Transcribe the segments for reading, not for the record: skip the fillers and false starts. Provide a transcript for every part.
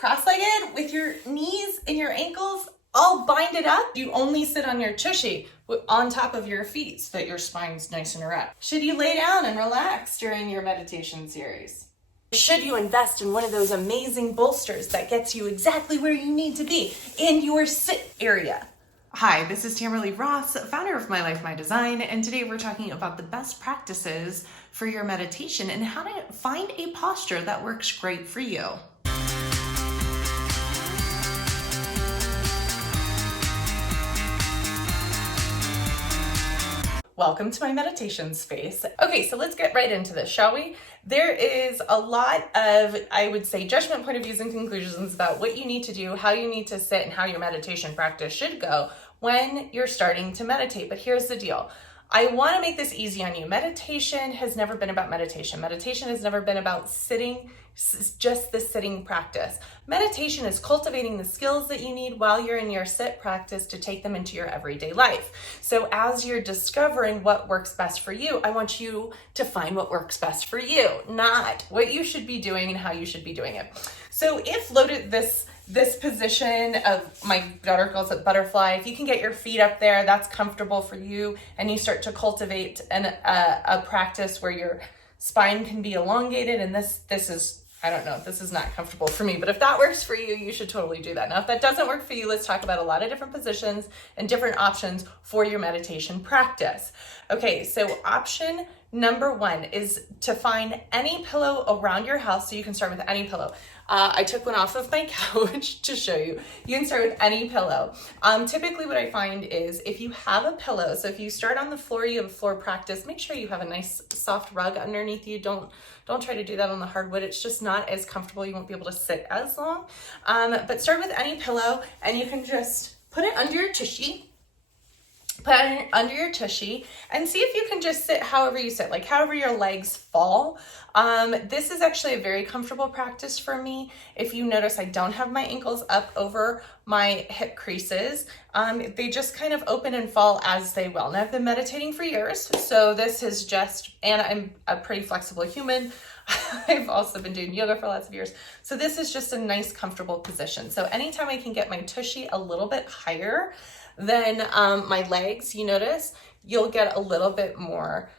cross-legged with your knees and your ankles all binded up, you only sit on your tushy on top of your feet so that your spine's nice and erect. Should you lay down and relax during your meditation series? Should you invest in one of those amazing bolsters that gets you exactly where you need to be in your sit area? Hi, this is Tamara Ross, founder of My Life, My Design, and today we're talking about the best practices for your meditation and how to find a posture that works great for you. Welcome to my meditation space. Okay, so let's get right into this, shall we? There is a lot of, I would say, judgment, point of views, and conclusions about what you need to do, how you need to sit, and how your meditation practice should go when you're starting to meditate. But here's the deal. I want to make this easy on you. Meditation has never been about meditation. Meditation has never been about sitting, just the sitting practice. Meditation is cultivating the skills that you need while you're in your sit practice to take them into your everyday life. So as you're discovering what works best for you, I want you to find what works best for you, not what you should be doing and how you should be doing it. So if loaded this position of, my daughter calls it butterfly, if you can get your feet up there, that's comfortable for you, and you start to cultivate a practice where your spine can be elongated, and this is, I don't know, this is not comfortable for me, but if that works for you, you should totally do that. Now, if that doesn't work for you, let's talk about a lot of different positions and different options for your meditation practice. Okay, so option number one is to find any pillow around your house. So you can start with any pillow. I took one off of my couch to show you. You can start with any pillow. Typically what I find is if you have a pillow, so if you start on the floor, you have a floor practice, make sure you have a nice soft rug underneath you. Don't try to do that on the hardwood. It's just not as comfortable. You won't be able to sit as long. But start with any pillow, and you can just put it under your tushy. Put it under your tushy and see if you can just sit however you sit, like however your legs fall. This is actually a very comfortable practice for me. If you notice, I don't have my ankles up over my hip creases. They just kind of open and fall as they will. Now, I've been meditating for years, so this is just, and I'm a pretty flexible human. I've also been doing yoga for lots of years. So this is just a nice, comfortable position. So anytime I can get my tushy a little bit higher than my legs, you notice, you'll get a little bit more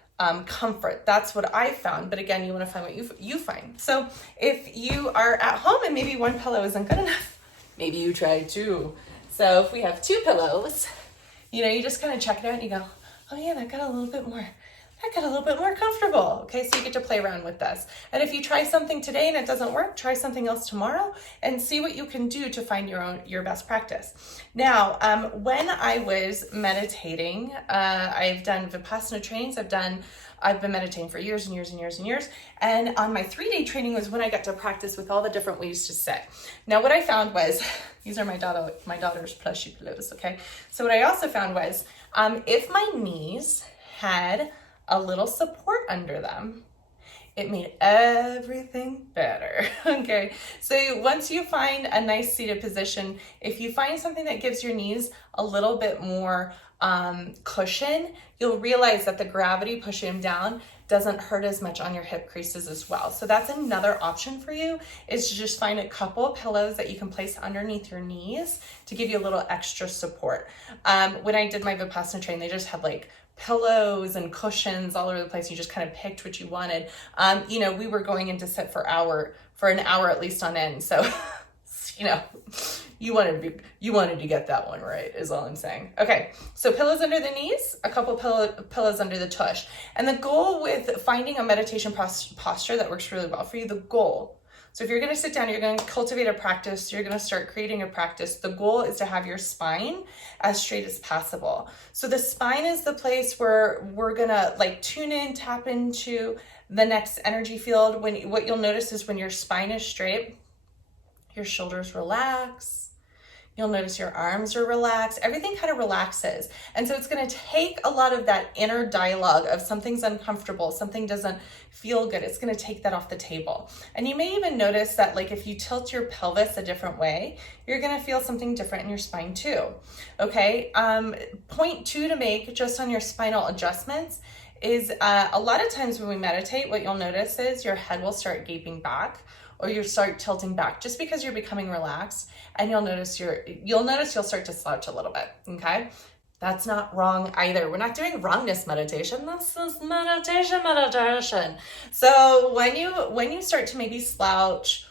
comfort. That's what I found. But again, you want to find what you find. So if you are at home and maybe one pillow isn't good enough, maybe you try two. So if we have two pillows, you just kind of check it out and you go, oh yeah, that got a little bit more comfortable. Okay, so you get to play around with this. And if you try something today and it doesn't work, try something else tomorrow and see what you can do to find your best practice. Now, when I was meditating, I've done Vipassana trainings. I've been meditating for years and years and years and years. And on my 3-day training was when I got to practice with all the different ways to sit. Now, what I found was, these are my daughter's plushy pillows, okay? So what I also found was, if my knees had a little support under them, it made everything better. Okay, so once you find a nice seated position, if you find something that gives your knees a little bit more cushion, you'll realize that the gravity pushing them down doesn't hurt as much on your hip creases as well. So that's another option for you, is to just find a couple of pillows that you can place underneath your knees to give you a little extra support. When I did my Vipassana training, they just had like pillows and cushions all over the place. You just kind of picked what you wanted. We were going in to sit for an hour at least on end. So, you wanted to get that one right is all I'm saying. Okay, so pillows under the knees, a couple pillows under the tush. And the goal with finding a meditation posture that works really well for you, so if you're going to sit down, you're going to cultivate a practice, you're going to start creating a practice. The goal is to have your spine as straight as possible. So the spine is the place where we're going to tune in, tap into the next energy field. What you'll notice is when your spine is straight, your shoulders relax. You'll notice your arms are relaxed. Everything kind of relaxes. And so it's going to take a lot of that inner dialogue of something's uncomfortable, something doesn't feel good. It's going to take that off the table. And you may even notice that if you tilt your pelvis a different way, you're going to feel something different in your spine too. Okay. Point two to make just on your spinal adjustments is a lot of times when we meditate, what you'll notice is your head will start gaping back, or you start tilting back, just because you're becoming relaxed, and you'll notice you'll start to slouch a little bit, okay? That's not wrong either. We're not doing wrongness meditation. This is meditation. So when you start to maybe slouch,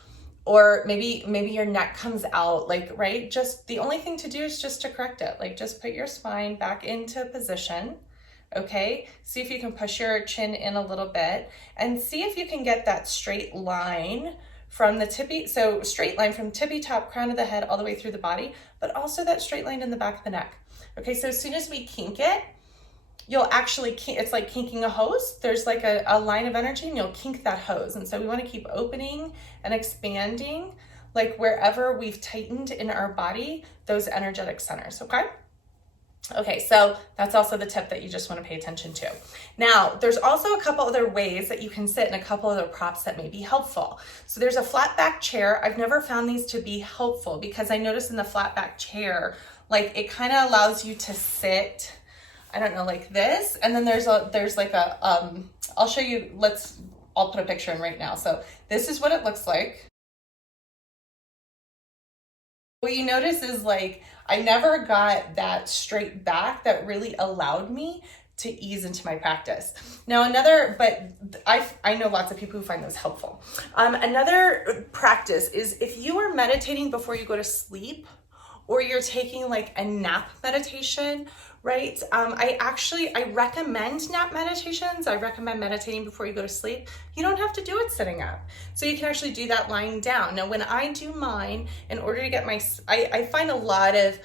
or maybe your neck comes out, like, right? Just the only thing to do is just to correct it. Like, just put your spine back into position. Okay, see if you can push your chin in a little bit, and see if you can get that straight line from the straight line from tippy top, crown of the head, all the way through the body, but also that straight line in the back of the neck. Okay, so as soon as we kink it, you'll actually it's like kinking a hose. There's like a line of energy, and you'll kink that hose. And so we want to keep opening and expanding, like wherever we've tightened in our body, those energetic centers, okay? Okay, so that's also the tip that you just want to pay attention to. Now, there's also a couple other ways that you can sit, and a couple other props that may be helpful. So there's a flat back chair. I've never found these to be helpful, because I noticed in the flat back chair, like, it kind of allows you to sit, I don't know, like this. And then there's like a, I'll show you, I'll put a picture in right now. So this is what it looks like. What you notice is, like, I never got that straight back that really allowed me to ease into my practice. Now but I know lots of people who find those helpful. Another practice is if you are meditating before you go to sleep, or you're taking like a nap meditation, right? I recommend nap meditations. I recommend meditating before you go to sleep. You don't have to do it sitting up. So you can actually do that lying down. Now, when I do mine, in order to get I find a lot of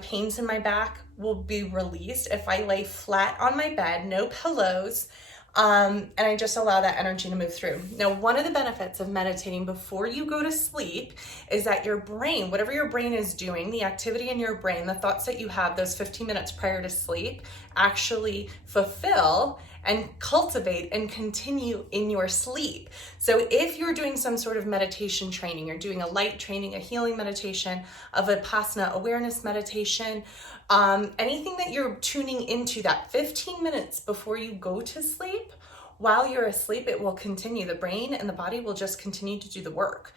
pains in my back will be released if I lay flat on my bed, no pillows, and I just allow that energy to move through. Now, one of the benefits of meditating before you go to sleep is that your brain, whatever your brain is doing, the activity in your brain, the thoughts that you have those 15 minutes prior to sleep, actually fulfill and cultivate and continue in your sleep. So if you're doing some sort of meditation training, you're doing a light training, a healing meditation, a Vipassana awareness meditation, anything that you're tuning into that 15 minutes before you go to sleep, while you're asleep, it will continue. The brain and the body will just continue to do the work.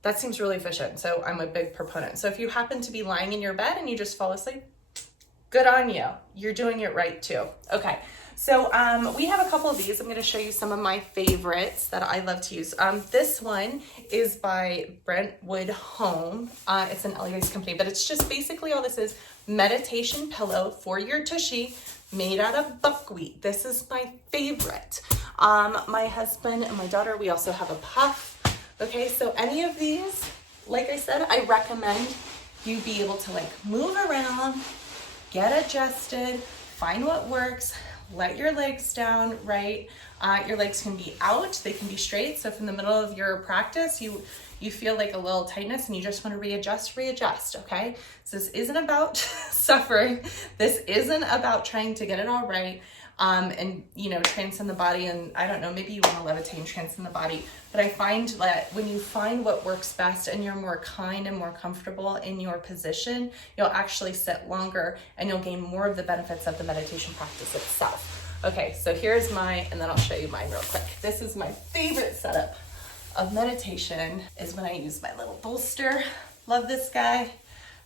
That seems really efficient. So I'm a big proponent. So if you happen to be lying in your bed and you just fall asleep, good on you. You're doing it right too. Okay. So we have a couple of these. I'm going to show you some of my favorites that I love to use. This one is by Brentwood Home. It's an LA-based company, but it's just basically all this is: meditation pillow for your tushy made out of buckwheat. This is my favorite. My husband and my daughter, we also have a puff. Okay, so any of these, like I said, I recommend you be able to like move around, get adjusted, find what works. Let your legs down, right? Your legs can be out, they can be straight. So if in the middle of your practice, you feel like a little tightness and you just want to readjust, okay? So this isn't about suffering. This isn't about trying to get it all right. And transcend the body, and I don't know, maybe you want to levitate and transcend the body. But I find that when you find what works best and you're more kind and more comfortable in your position, you'll actually sit longer and you'll gain more of the benefits of the meditation practice itself. Okay, so here's mine, and then I'll show you mine real quick. This is my favorite setup of meditation, is when I use my little bolster. Love this guy.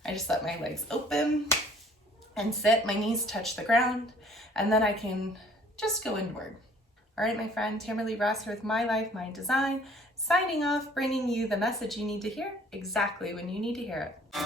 I just let my legs open and sit. My knees touch the ground. And then I can just go inward. All right, my friend, Tamara Lee Ross here with My Life, My Design, signing off, bringing you the message you need to hear exactly when you need to hear it.